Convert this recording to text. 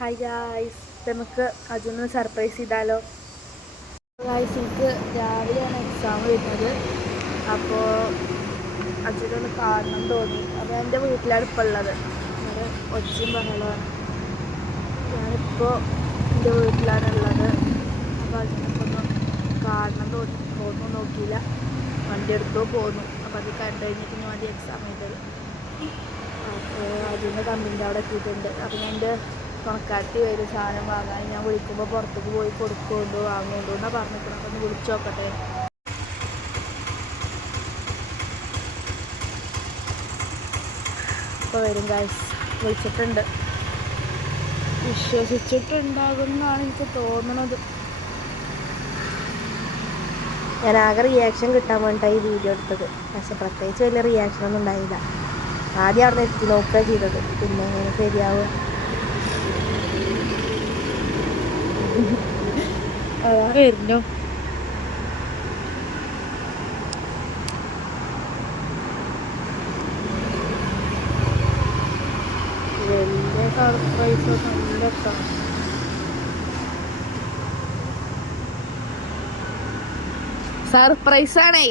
Hi guys, നമുക്ക് അജുന് surprise ചെയ്താലോ? Guys, എനിക്ക് രാവിലെയാണ് എക്സാം വരുന്നത്. അപ്പോൾ അജുനൊന്ന് കാണണം തോന്നി. അപ്പോൾ എൻ്റെ വീട്ടിലാണ് ഇപ്പോൾ ഉള്ളത്. അവിടെ ഒച്ചയും ബഹളമാണ്. ഞാനിപ്പോൾ എൻ്റെ വീട്ടിലാണുള്ളത്. അപ്പോൾ അജുനൊക്കെ ഒന്ന് കാണണം തോന്നി. ഫോണൊന്നും നോക്കിയില്ല, വണ്ടി എടുത്തോ പോന്നു. അപ്പോൾ അത് കണ്ടു കഴിഞ്ഞിട്ട് ഞാൻ മതി എക്സാം ചെയ്തത്. അപ്പോൾ അജുൻ്റെ കമ്പനിൻ്റെ അവിടെ എത്തിയിട്ടുണ്ട്. അപ്പോൾ ഞാൻ എൻ്റെ തുണക്കാട്ടി വരും സാധനം വാങ്ങാൻ. ഞാൻ വിളിക്കുമ്പോൾ പുറത്തേക്ക് പോയി കൊടുക്കുന്നുണ്ടോ വാങ്ങുന്നുണ്ടോ എന്നാണ് പറഞ്ഞിരിക്കണം. അപ്പോൾ ഒന്ന് വിളിച്ചു നോക്കട്ടെ. ഇപ്പോൾ വരും ഗായ്സ്, വിളിച്ചിട്ടുണ്ട്. വിശ്വസിച്ചിട്ടുണ്ടാകുമെന്നാണ് എനിക്ക് തോന്നുന്നത്. ഞാൻ ആകെ റിയാക്ഷൻ കിട്ടാൻ വേണ്ടിയിട്ടാണ് ഈ വീഡിയോ എടുത്തത്. പക്ഷെ പ്രത്യേകിച്ച് വലിയ റിയാക്ഷനൊന്നും ഉണ്ടായില്ല. ആദ്യം അവിടെ എത്തി നോക്കുക ചെയ്തത്, പിന്നെ എങ്ങനെ ശരിയാവുക. അതാ വരുന്നു. വലിയ സർപ്രൈസ് നല്ല സർപ്രൈസാണേ.